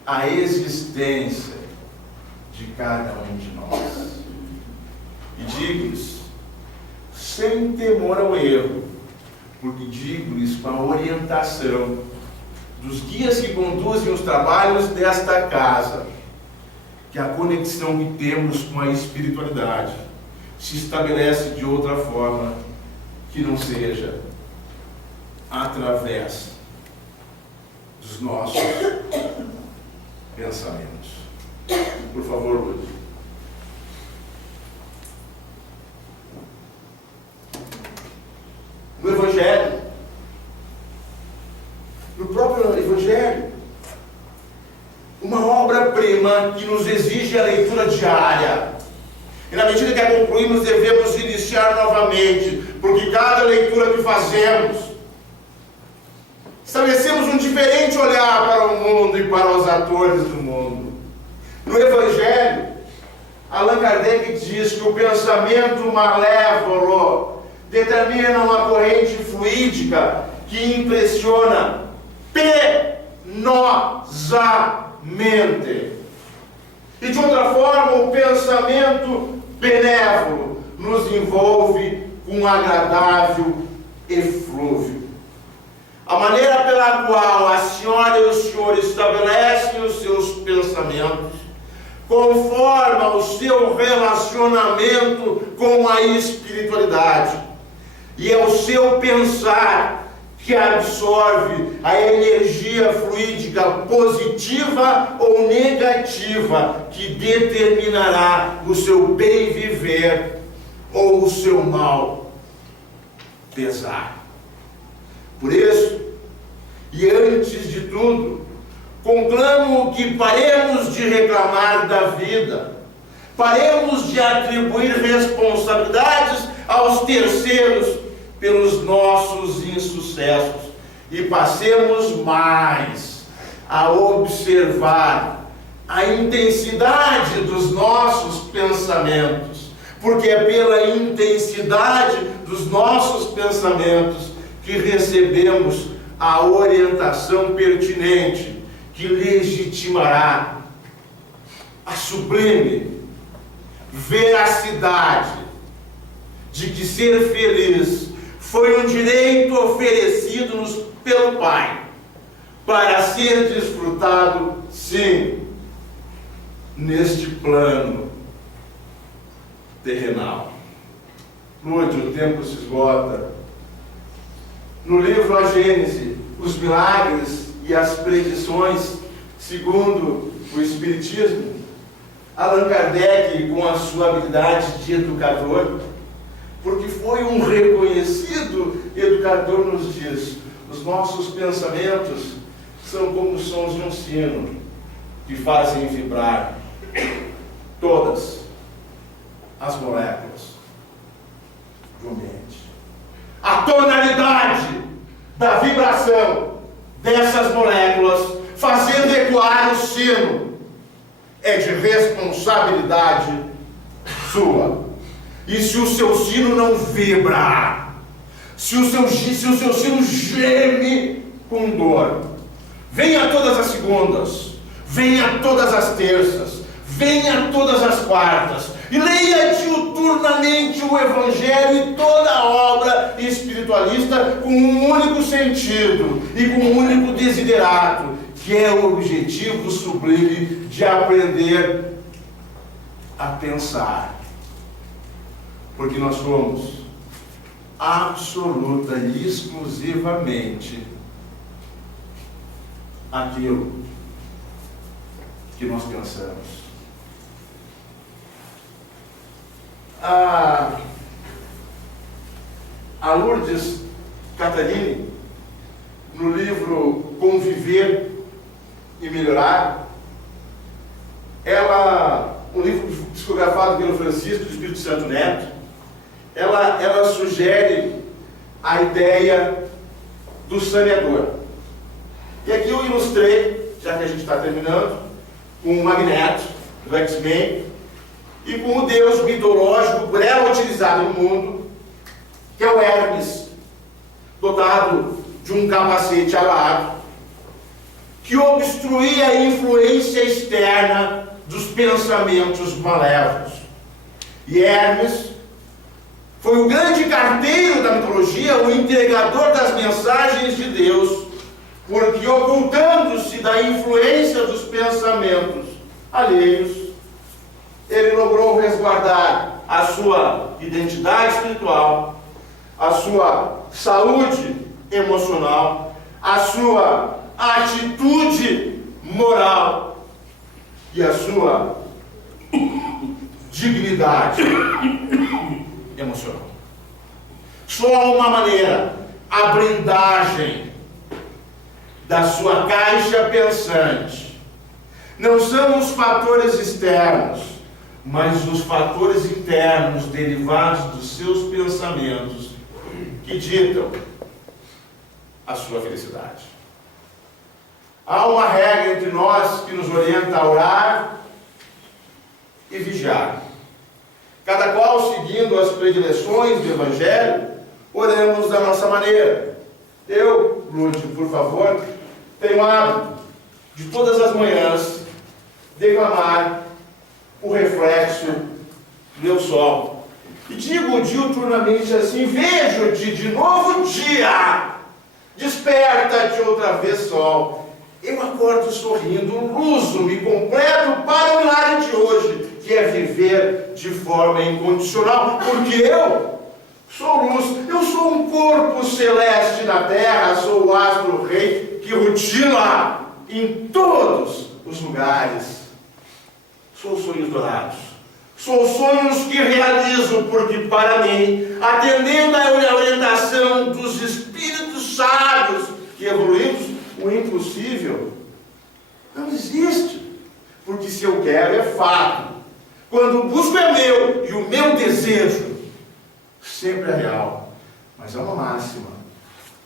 a existência de cada um de nós. E digo-lhes, sem temor ao erro, porque digo-lhes com a orientação dos guias que conduzem os trabalhos desta casa, que a conexão que temos com a espiritualidade se estabelece de outra forma que não seja através dos nossos pensamentos. Por favor, Lúcio. No Evangelho, no próprio Evangelho, uma obra-prima que nos exige a leitura diária. E na medida que a concluímos, devemos iniciar novamente, porque cada leitura que fazemos, estabelecemos um diferente olhar para o mundo e para os atores do mundo. No Evangelho, Allan Kardec diz que o pensamento malévolo determina uma corrente fluídica que impressiona penosamente. E de outra forma, o pensamento benévolo nos envolve com um agradável eflúvio. A maneira pela qual a senhora e o senhor estabelecem os seus pensamentos conforma o seu relacionamento com a espiritualidade. E é o seu pensar que absorve a energia fluídica positiva ou negativa, que determinará o seu bem viver ou o seu mal pesar. Por isso, e antes de tudo, conclamo que paremos de reclamar da vida, paremos de atribuir responsabilidades aos terceiros pelos nossos insucessos e passemos mais a observar a intensidade dos nossos pensamentos, porque é pela intensidade dos nossos pensamentos que recebemos a orientação pertinente que legitimará a sublime veracidade de que ser feliz foi um direito oferecido-nos pelo Pai, para ser desfrutado, sim, neste plano terrenal. Lúcio, o tempo se esgota. No livro A Gênese, os milagres e as predições, segundo o Espiritismo, Allan Kardec, com a sua habilidade de educador, porque foi um reconhecido educador, nos diz: os nossos pensamentos são como os sons de um sino, que fazem vibrar todas as moléculas do ambiente. A tonalidade da vibração dessas moléculas, fazendo ecoar o sino, é de responsabilidade sua. E se o seu sino não vibra, se o seu sino geme com dor, venha todas as segundas, venha todas as terças, venha todas as quartas, e leia diuturnamente o Evangelho e toda a obra espiritualista com um único sentido e com um único desiderato, que é o objetivo sublime de aprender a pensar. Porque nós somos absoluta e exclusivamente aquilo que nós pensamos. A Lourdes Catalini, no livro Conviver e Melhorar, um livro psicografado pelo Francisco do Espírito Santo Neto, ela sugere a ideia do saneador. E aqui eu ilustrei, já que a gente está terminando, com o Magneto, do X-Men, e com o deus mitológico por ela utilizado no mundo, que é o Hermes, dotado de um capacete alado, que obstruía a influência externa dos pensamentos malévolos. E Hermes foi o grande carteiro da mitologia, o entregador das mensagens de Deus, porque, ocultando-se da influência dos pensamentos alheios, ele logrou resguardar a sua identidade espiritual, a sua saúde emocional, a sua atitude moral e a sua dignidade emocional. Só há uma maneira: a blindagem da sua caixa pensante. Não são os fatores externos, mas os fatores internos derivados dos seus pensamentos que ditam a sua felicidade. Há uma regra entre nós que nos orienta a orar e vigiar. Cada qual seguindo as predileções do Evangelho, oramos da nossa maneira. Eu, Lúcio, por favor, tenho o hábito de todas as manhãs declamar o reflexo do meu sol. E digo diuturnamente assim: vejo-te de novo dia, desperta-te outra vez sol. Eu acordo sorrindo, luzo-me completo para o milagre de hoje, que é viver de forma incondicional, porque eu Sou luz, eu sou um corpo celeste na terra, sou o astro-rei que rutila em todos os lugares. Sou sonhos dourados, sou sonhos que realizo, porque para mim, atendendo à orientação dos espíritos sábios e evoluídos, o impossível não existe. Porque se eu quero é fato, quando o busco é meu e o meu desejo sempre é real. Mas há uma máxima: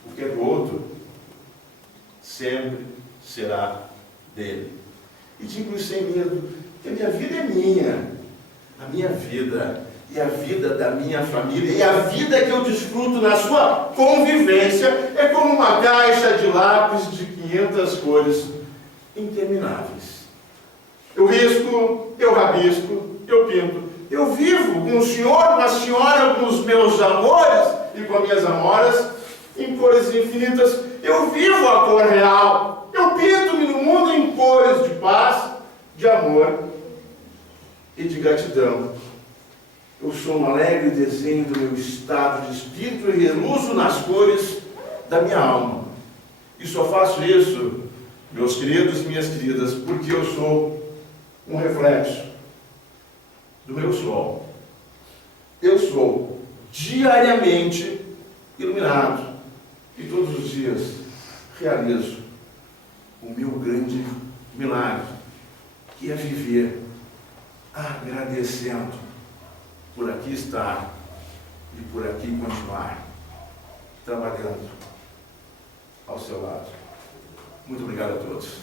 o que é do outro sempre será dele. E digo isso sem medo, que a minha vida é minha, a minha vida e a vida da minha família, e a vida que eu desfruto na sua convivência é como uma caixa de lápis de 500 cores intermináveis. Eu risco, eu rabisco, eu pinto. Eu vivo com o senhor, com a senhora, com os meus amores e com as minhas amoras, em cores infinitas. Eu vivo a cor real. Eu pinto-me no mundo em cores de paz, de amor e de gratidão. Eu sou um alegre desenho do meu estado de espírito e reluzo nas cores da minha alma. E só faço isso, meus queridos e minhas queridas, porque eu sou um reflexo do meu sol. Eu sou diariamente iluminado e todos os dias realizo o meu grande milagre, que é viver agradecendo por aqui estar e por aqui continuar trabalhando ao seu lado. Muito obrigado a todos.